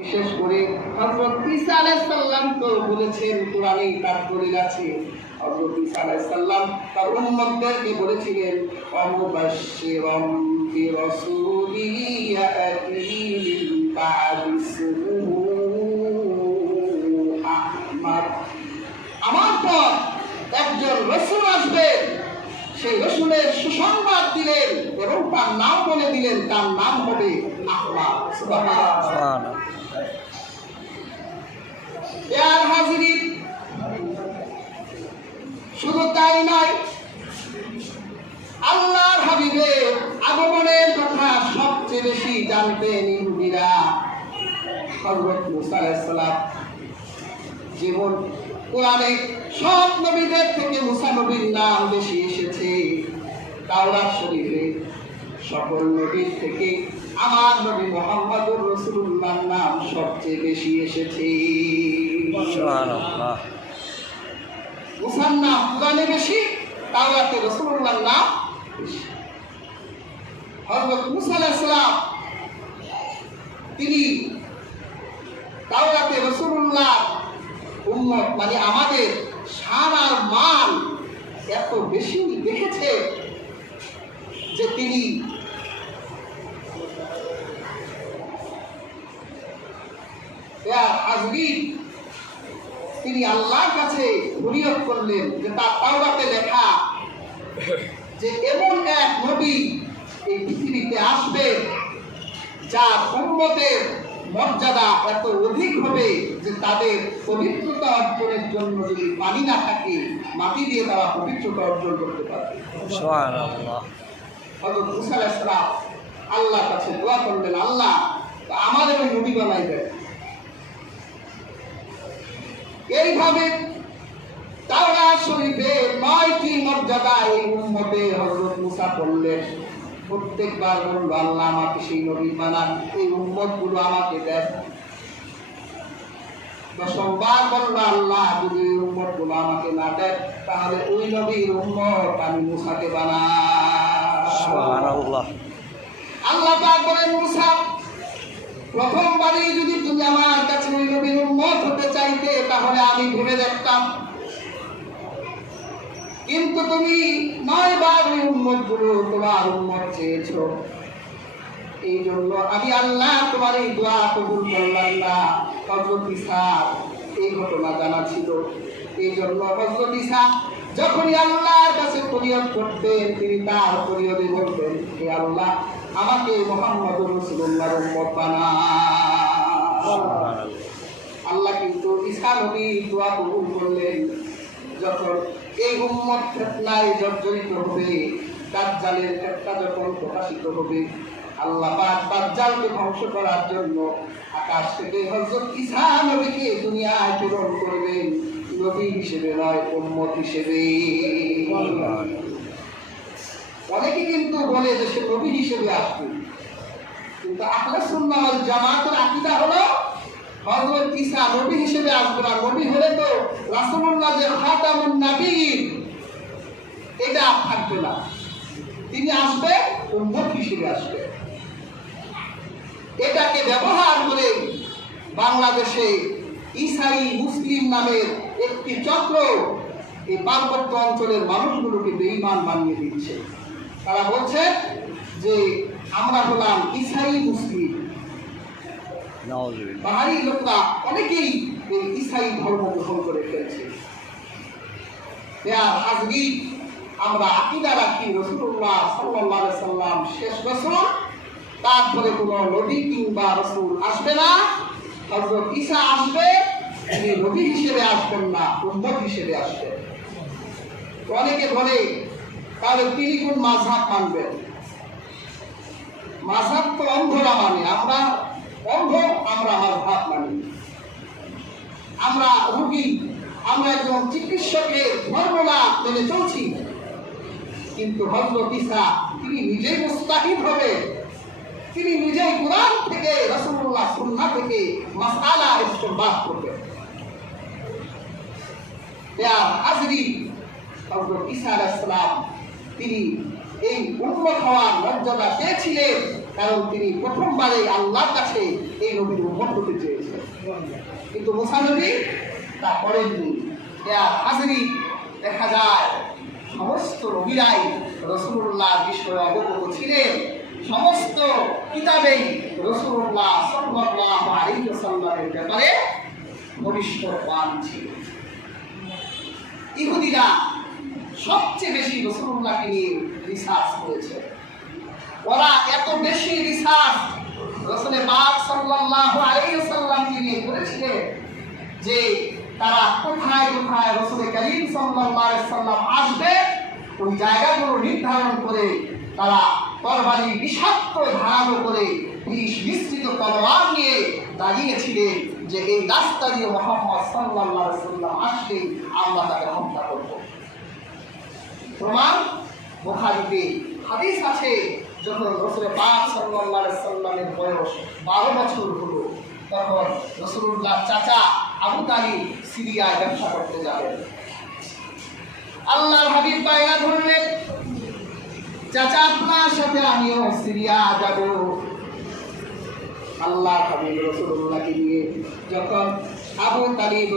বিশেষ করে হযরত ঈসা আলাইহিস সালাম তো বলেছেন, কোরআনেই তার করে গেছে, হযরত ঈসা আলাইহিস সালাম তার উম্মতদেরকে বলেছিলেন ওয়ামুবাশশিরাম বিরাসূলিন ইয়াতি মিন বা'দি ইসমিহি আহমদ। আমার পর একজন রাসূল আসবে, সেই রাসূলের সুসংবাদ দিলেন এবং তার নাম বলে দিলেন, তার নাম হবে আহমদ। সুবহানাল্লাহ। ইয়ার হাজিরিন, শুধু তাই নয়, আল্লাহর হাবিবের আগমনের কথা সবচেয়ে বেশি জানতেন ইহুদিরা। হযরত মুসা আলাইহিস সালাম, যেমন কোরআনে সব নবীদের থেকে মুসা নবীর নাম বেশি এসেছে, তাওরাত শরীফে সকল নবীর থেকে আমার নবী মুহাম্মদুর রাসূলুল্লাহর নাম সবচেয়ে বেশি এসেছে। সুবহানাল্লাহ। মুসার নাম কোরআনে বেশি, তাওরাতে রাসূলুল্লাহর নাম বেশি। হযরত মুসা আলাইহিস সালাম তিনি তাওরাতে রাসূলুল্লাহ উম্মত মানে আমাদের শান আর মান এত বেশি দেখেছে যে তিনি তিনি আল্লাহর কাছে ফরিয়াদ করলেন যে তার তাওরাতে লেখা যে এমন এক নবী এই পৃথিবীতে আসবে যার উম্মতের মর্যাদা এত অধিক হবে যে তাদের পবিত্রতা অর্জনের জন্য যদি পানি না থাকে, মাটি দিয়ে তারা পবিত্রতা অর্জন করতে পারবে। সুবহানাল্লাহ। হযরত মুসা আলাইহিস সালাম আল্লাহর কাছে দোয়া করলেন, আল্লাহ আমাদের ওই নবী বানাই দেন। এইভাবে তাওরাত শরীফে 9টি মর্যাদা এই উম্মতে হযরত মুসা করলেন। প্রত্যেকবার বলল, আল্লাহ আমাকে সেই নবী বানান, এই উম্মতগুলো আমাকে দেন। 10বার বলল, আল্লাহ যদি এই উম্মতগুলো আমাকে না দেন তাহলে ওই নবীর উম্মত আমি মুসাকে বানাই। সুবহানাল্লাহ। আল্লাহ পাক বলেন, মুসা প্রথমবারই যদি তুমি আমার কাছে ওই নবীর উম্মত হতে চাইতে তাহলে আমি ভেবে দেখতাম, কিন্তু তুমি 9 বার ওই উম্মতগুলো তোমার উম্মত চেয়েছো, এই জন্য আমি আল্লাহ তোমার এই দোয়া কবুল করলাম না। হযরত ঈসা এই ঘটনা জানা ছিল, এই জন্য হযরত ঈসা যখনই আল্লাহর কাছে ফরিয়াদ করতেন তিনি তার ফরিয়াদে বলতেন, হে আল্লাহ আমাকে মুহাম্মদুর রাসূলুল্লাহর উম্মত বানাও। আল্লাহ কিন্তু ঈসা নবীর দোয়া কবুল করলেন। যখন এই উম্মত ফিতনায় জর্জরিত হবে, দাজ্জালের ফিতনা যখন প্রকাশিত হবে, আল্লাহ পাক দাজ্জালকে ধ্বংস করার জন্য আকাশ থেকে হযরত ঈসা নবীকে দুনিয়ায় প্রেরণ করবেন, নবী হিসেবে নয়, উম্মত হিসেবে। অনেকে কিন্তু বলে যে সে নবী হিসেবে আসবে, কিন্তু আহলে সুন্নাহ ওয়াল জামাতের আকীদা হলো হযরত ঈসা নবী হিসেবে আসবে না। নবী হলে তো রাসূলুল্লাহ যে খাতামুন নবীয়্যিন এটা থাকবে না, তিনি আসবে উম্মত হিসেবে আসবে। এটাকে ব্যবহার করে বাংলাদেশে ঈসাই মুসলিম নামের একটি চক্র এই পার্বত্য অঞ্চলের মানুষগুলোকে বেঈমান বানিয়ে দিচ্ছে। তারা বলছে যে আমরা হলাম ঈসাই মুসলিম। পাহাড়ি লোকরা অনেকেই এই ঈসাই ধর্ম গ্রহণ করে ফেলছে। আমরা আকীদা রাখি রাসূলুল্লাহ সাল্লাল্লাহু আলাইহি সাল্লাম শেষ রাসূল, তারপরে কোনো নবী কিংবা রাসূল আসবে না। হযরত ঈসা আসবে, তিনি নবী হিসেবে আসবেন না, উম্মত হিসেবে আসবেন। অনেকে বলে তাহলে তিনি কোন মাযহাব মানবেন? মাযহাব তো অন্ধরা মানে, আমরা অন্ধ, আমরা মাযহাব মানি। আমরা রোগী, আমরা একজন চিকিৎসকের ফর্মুলা মেনে চলছি, কিন্তু হযরত ঈসা তিনি নিজেই মুস্তাহিদ হবে, তিনি নিজেই কোরআন থেকে রাসূলুল্লাহ সুন্নাহ থেকে মাসআলা ইস্তেমবাদ করবেন। হযরত ঈসা আলাইহিস সালাম তিনি এই উম্মত হওয়ার মর্যাদা পেয়েছিলেন কারণ তিনি প্রথমবারে আল্লাহর কাছে এই নবীর উম্মত হতে চেয়েছেন, কিন্তু মুসা নবী তা করেননি। হাজিরি দেখা যায় সমস্ত নবীরাই রাসূলুল্লাহ বিষয়ে অবগত ছিলেন, সমস্ত কিতাবেই রাসূলুল্লাহ সাল্লাল্লাহু আলাইহি ওয়াসাল্লামের ব্যাপারে ভবিষ্যৎবাণ ছিল। ইহুদিরা সবচেয়ে বেশি রাসূলুল্লাহকে নিয়ে রিসার্চ করেছে। ওরা এত বেশি রিসার্চ রাসূল পাক সাল্লাল্লাহু আলাইহি ওয়াসাল্লামকে নিয়ে করেছিলেন যে তারা কোথায় কোথায় রাসূল কারীম সাল্লাল্লাহু আলাইহি ওয়াসাল্লাম আসবে ওই জায়গাগুলো নির্ধারণ করে তারা তরবারি বিষাক্ত ধারালো করে বিষ মিশ্রিত তলোয়ার নিয়ে দাঁড়িয়েছিলেন যে এই রাস্তা দিয়ে মুহাম্মদ সাল্লাল্লাহু আলাইহি ওয়াসাল্লাম আসলে আমরা তাকে হত্যা করব। প্রমাণ বুখারীতে হাদিস আছে, যখন রাসূল পাক সাল্লাল্লাহু আলাইহি ওয়াসাল্লামের বয়স 12 বছর হলো, তখন রাসূলুল্লাহ চাচা আবু তালিব সিরিয়ায় ব্যবসা করতে যাবেন। আল্লাহর হাবিব পায়রা ধরলেন, চাচা আপনার সাথে আমিও সিরিয়া যাব। আল্লাহর হাবিব রাসূলুল্লাহকে নিয়ে যখন আবু তালিব